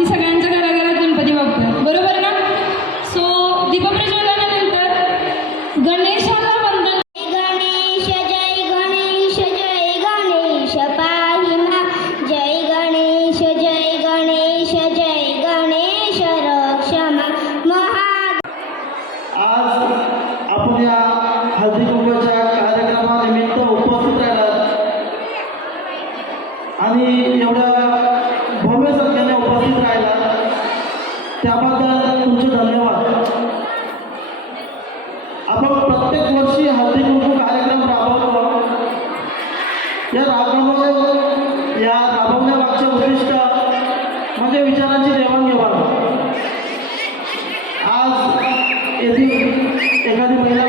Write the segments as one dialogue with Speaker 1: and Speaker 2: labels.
Speaker 1: बाकी सगळ्यांच्या
Speaker 2: घरा या राबवणे या राबवण्या उद्दिष्ट म्हणजे विचारांची देवाणघेवाण. आज येथील एखादी महिला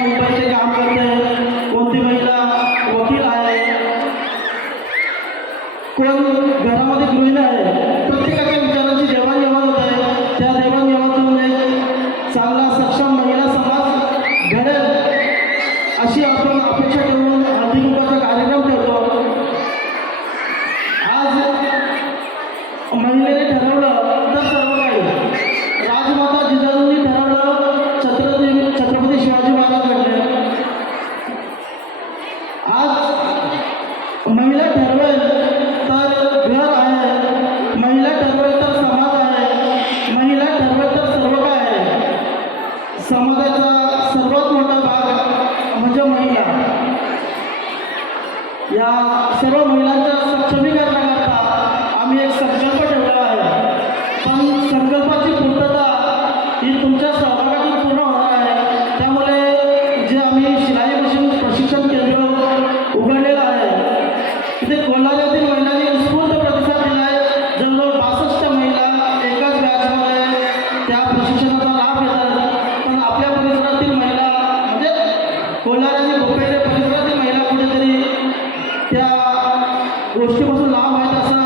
Speaker 2: योजनेपासून लाभ आहेत असा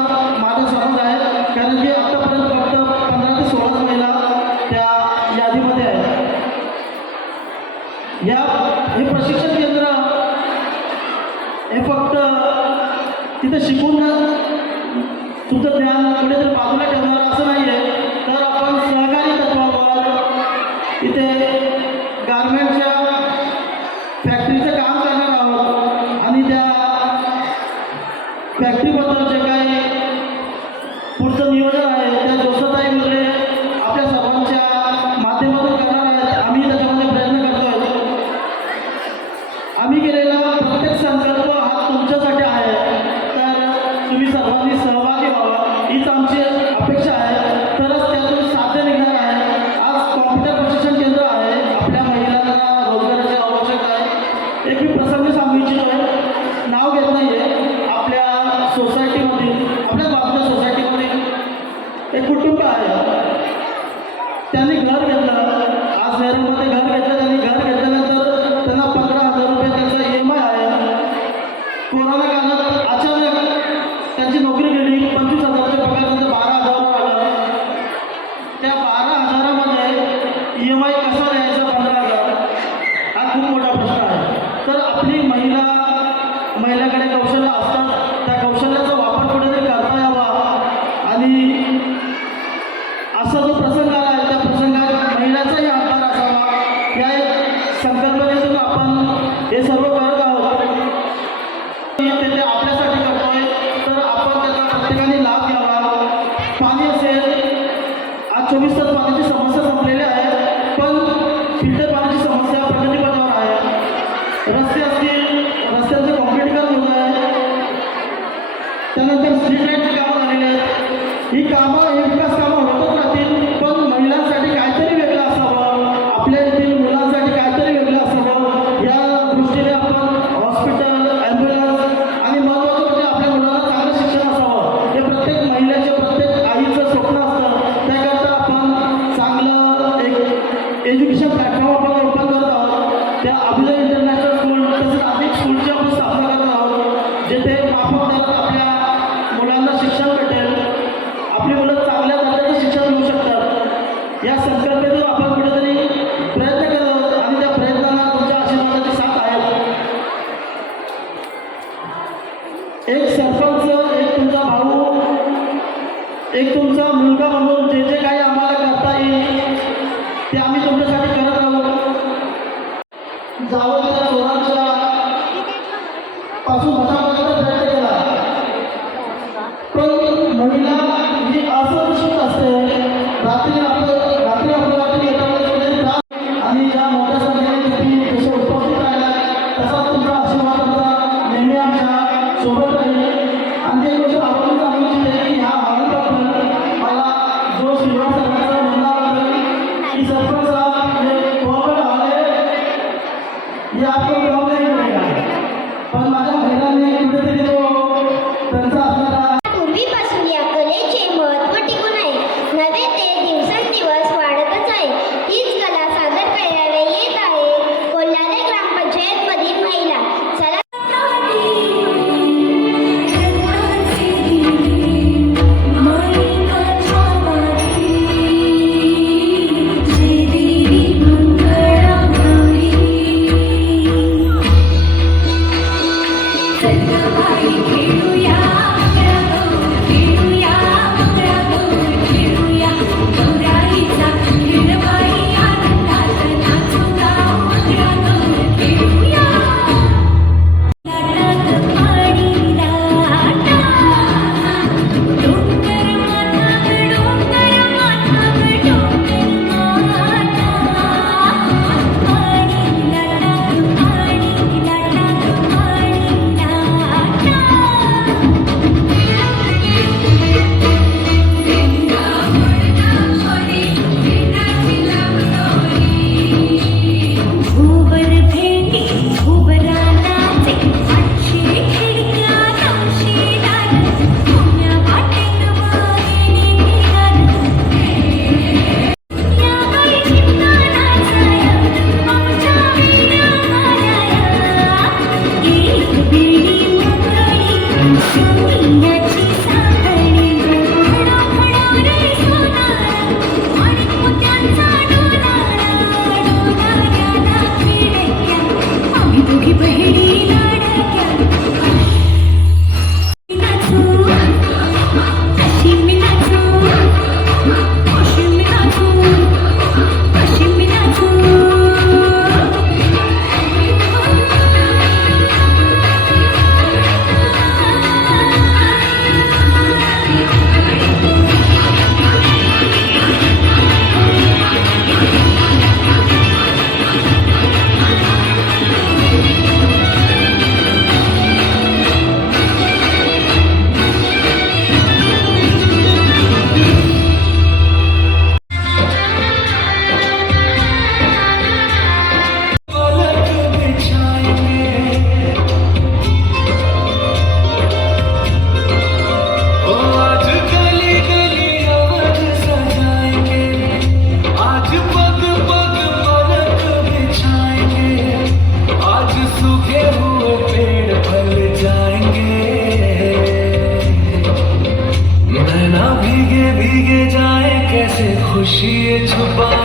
Speaker 2: समज आहे कारण की आत्तापर्यंत फक्त पंधरा ते सोळाच महिला यादीमध्ये आहे या हे प्रशिक्षण केंद्र हे फक्त तिथं शिकून तुमचं ज्ञान कुठे तर बाजूला ठेवणार असं नाही तर आपण सहकारी तत्वावर इथे गारमेंट आमची अपेक्षा आहे म्हणजे तुमचा मुलगा म्हणून जे जे काही आम्हाला करता येईल ते
Speaker 3: आम्ही तुमच्यासाठी करत आहोत. जावं पण माझ्या
Speaker 4: খুশিয়ে ছুপা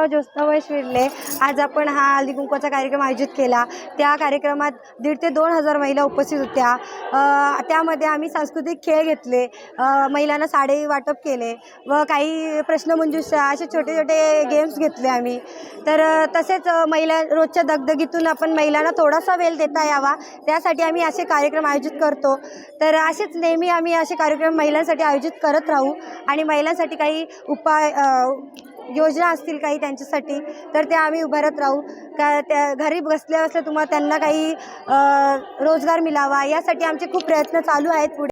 Speaker 5: माझं नाव ज्योत्स्ना आज आपण हा हळदी कुंकवाचा कार्यक्रम आयोजित केला. त्या कार्यक्रमात दीड ते दोन हजार महिला उपस्थित होत्या. त्यामध्ये आम्ही सांस्कृतिक खेळ घेतले. महिलांना साडे वाटप केले व काही प्रश्नमंजुषा असे छोटे छोटे गेम्स घेतले आम्ही. तर तसेच महिला रोजच्या दगदगीतून आपण महिलांना थोडासा वेळ देता यावा. त्यासाठी आम्ही असे कार्यक्रम आयोजित करतो. तर असेच नेहमी आम्ही असे कार्यक्रम महिलांसाठी आयोजित करत राहू आणि महिलांसाठी काही उपाय योजना असतील काही त्यांच्यासाठी तर त्या आम्ही उभारत राहू. का त्या घरी बसल्या बसल्या तुम्हाला त्यांना काही रोजगार मिळावा यासाठी आमचे खूप प्रयत्न चालू आहेत पुढे.